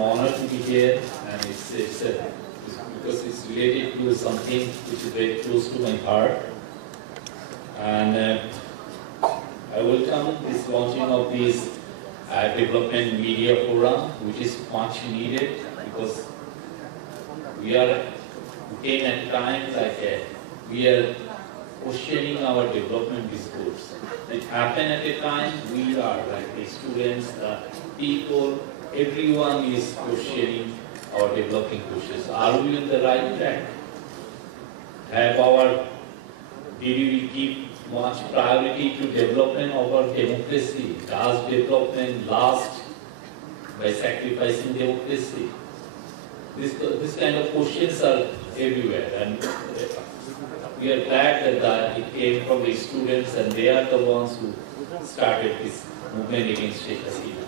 honor to be here, and because it's related to something which is very close to my heart. And I welcome this launching of this development media forum, which is much needed because we are in a time like we are questioning our development discourse. It happened at a time we are like the students, the people, everyone is questioning our developing questions. Are we on the right track? Did we give much priority to development of our democracy? Does development last by sacrificing democracy? This kind of questions are everywhere, and we are glad that it came from the students, and they are the ones who started this movement against Sheikh Hasina.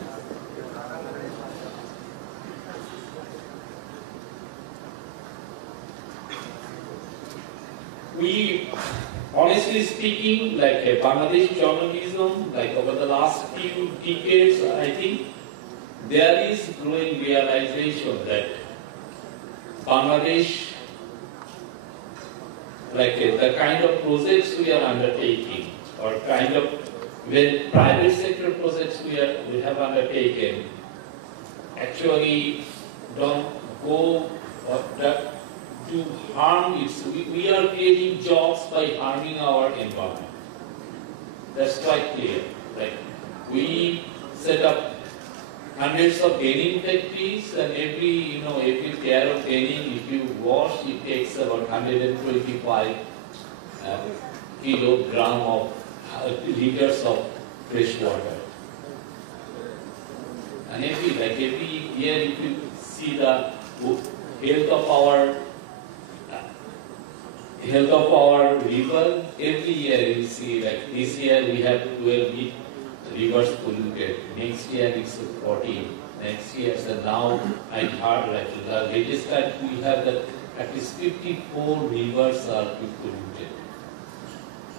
We, honestly speaking, like Bangladesh journalism, like over the last few decades, I think there is growing realization that Bangladesh, like the kind of projects we are undertaking, or kind of when private sector projects we have undertaken, actually don't go or do harm. We are creating jobs by harming our environment. That's quite clear. Like we set up hundreds of denim factories, and every pair of denim, if you wash, it takes about 125 kilogram of liters of fresh water. And every year, if you see the health of our river, every year you see, like this year we have 12 rivers polluted. Next year it's 14. Next year, so now I heard like the latest time we have that at least 54 rivers are polluted.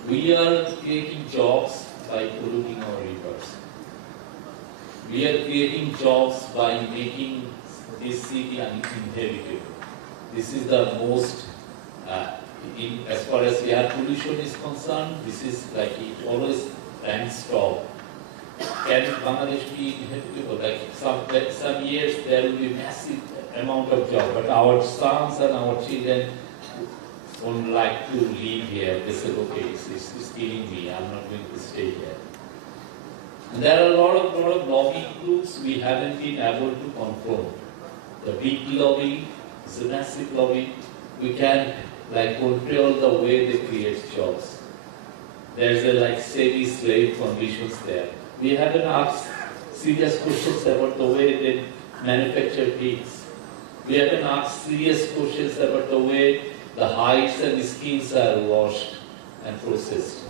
We are creating jobs by polluting our rivers. We are creating jobs by making this city uninhabitable. This is the most, as far as air pollution is concerned, this is like it always ranks top. Can Bangladesh be inhabitable? Like some years there will be massive amount of job, but our sons and our children won't like to live here. They say, okay, it's killing me. I'm not going to stay here. And there are a lot of lobby groups we haven't been able to confront. The big lobby, the massive lobby, we can like control the way they create jobs. There's a like semi-slave conditions there. We haven't asked serious questions about the way they manufacture pigs. We haven't asked serious questions about the way the hides and the skins are washed and processed.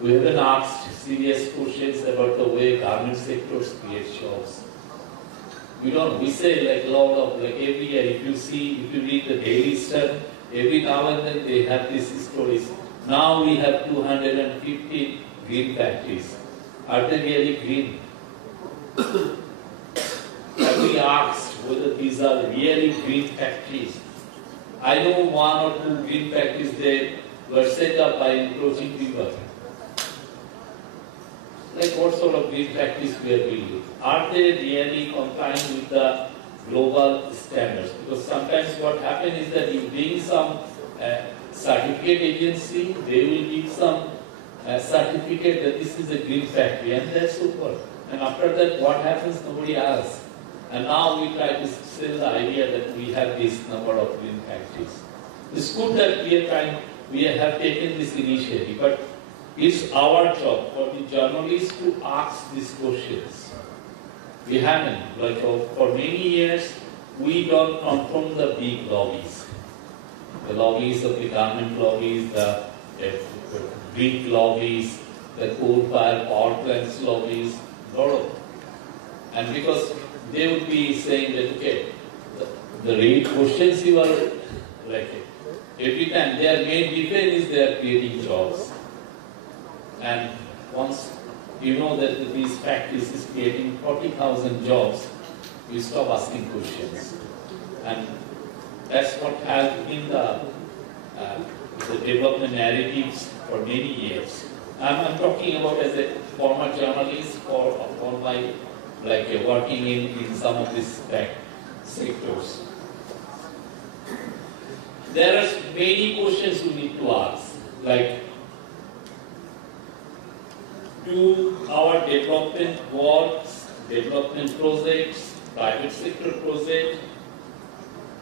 We haven't asked serious questions about the way garment sectors create jobs. We say like a lot of, like every year, if you read the Daily Star, every now and then they have these stories. Now we have 250 green factories. Are they really green? Have we asked whether these are really green factories? I know one or two green factories, they were set up by encroaching river. Like what sort of green factories we are building? Are they really complying with the global standards? Because sometimes what happens is that you bring some certificate agency, they will give some certificate that this is a green factory, and that's super. And after that, what happens? Nobody asks. And now we try to sell the idea that we have this number of green factories. It's good that we have taken this initiative, but it's our job for the journalists to ask these questions. We haven't. Like for many years, we don't confront the big lobbies. The lobbies of the government lobbies, the big lobbies, the coal-fired power plants lobbies, lot of. And because they would be saying that, okay, the rate questions you are like every time their main defense is they are creating jobs. And once you know that these factories is creating 40,000 jobs, we stop asking questions. And that's what has been the development narratives for many years. I'm talking about as a former journalist for my working in some of these sectors. There are many questions we need to ask, like, do our development works, development projects, private sector projects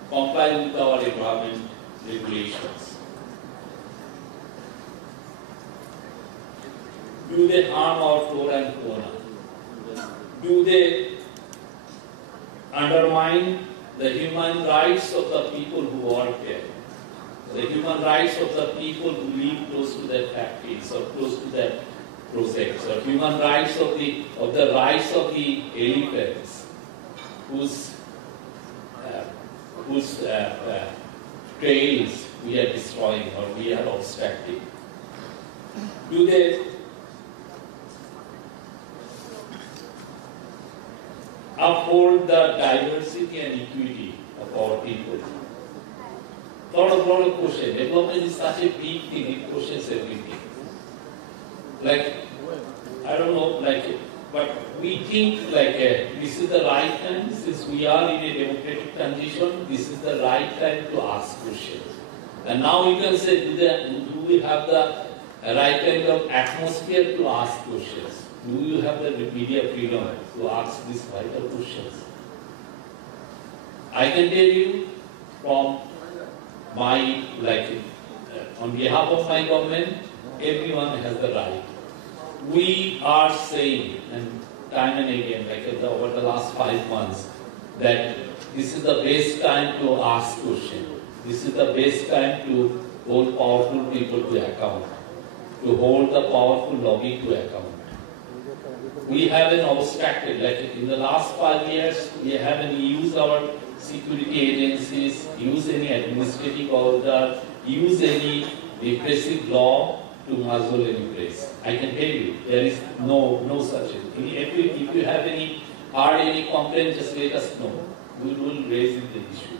comply with our environment regulations? Do they harm our flora and fauna? Do they undermine the human rights of the people who work there? The human rights of the people who live close to their factories or close to their projects, or human rights of the rights of the elephants whose trails we are destroying or we are obstructing? Do they uphold the diversity and equity of our people? Lot of questions. Development is such a big thing, it questions everything. I don't know, but we think this is the right time, since we are in a democratic transition, this is the right time to ask questions. And now you can say, do we have the right kind of atmosphere to ask questions? Do you have the media freedom to ask these vital questions? I can tell you from my, on behalf of my government, everyone has the right. We are saying, and time and again, over the last 5 months, that this is the best time to ask questions. This is the best time to hold powerful people to account, to hold the powerful lobby to account. We haven't obstructed, in the last 5 years, we haven't used our security agencies, used any administrative order, used any repressive law to muzzle any press. I can tell you, there is no such thing. If you have any complaint, just let us know. We will raise the issue.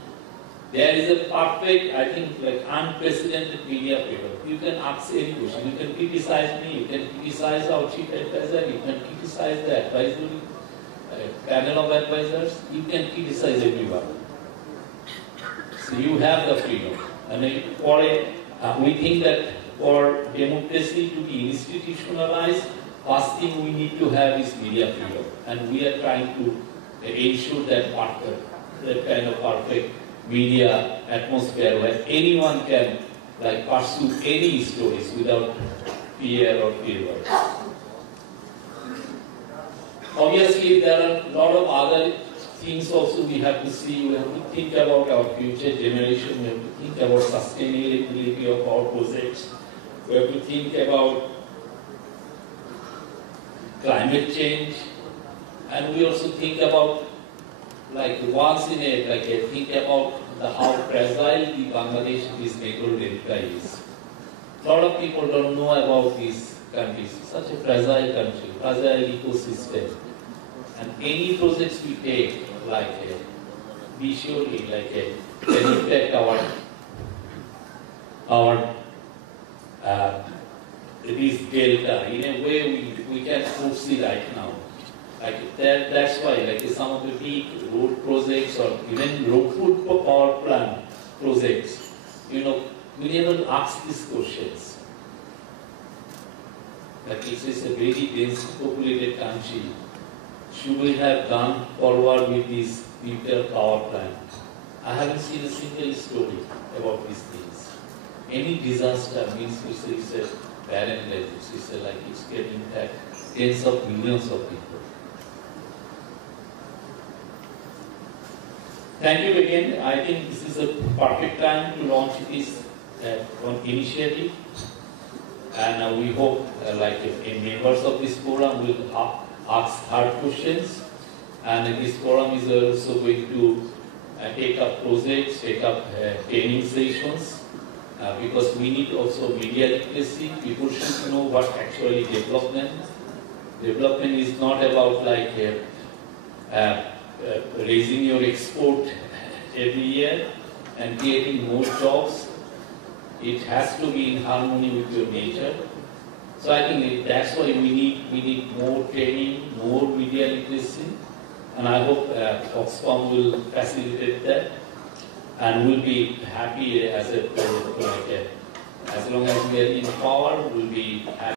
There is a perfect, I think, unprecedented media freedom. You can ask any question. You can criticize me, you can criticize our chief advisor, you can criticize the advisory panel of advisors, you can criticize everyone. So you have the freedom. And we think that for democracy to be institutionalized, first thing we need to have is media freedom. And we are trying to ensure that kind of perfect media atmosphere where anyone can pursue any stories without fear or favor. Obviously, there are a lot of other things also we have to see. We have to think about our future generation. We have to think about sustainability of our projects. We have to think about climate change. And we also think about once in a, think about how fragile the Bangladesh, this neighborhood area is. A lot of people don't know about these countries. Such a fragile country, fragile ecosystem. And any projects we take, visually, can impact our this delta in a way we can foresee right now. That's why, some of the big road projects or even road power plant projects, we never ask these questions. This is a very densely populated country. Should we have gone forward with this nuclear power plant? I haven't seen a single story about these things. Any disaster means it's a barren land. It's getting tens of millions of people. Thank you again. I think this is a perfect time to launch this initiative. And we hope members of this forum will ask hard questions. And this forum is also going to take up projects, take up training sessions, because we need also media literacy. People should know what actually development. Development is not about raising your export every year and creating more jobs. It has to be in harmony with your nature. So I think that's why we need more training, more media literacy, and I hope Foxconn will facilitate that, and we'll be happy as long as we are in power, we'll be happy.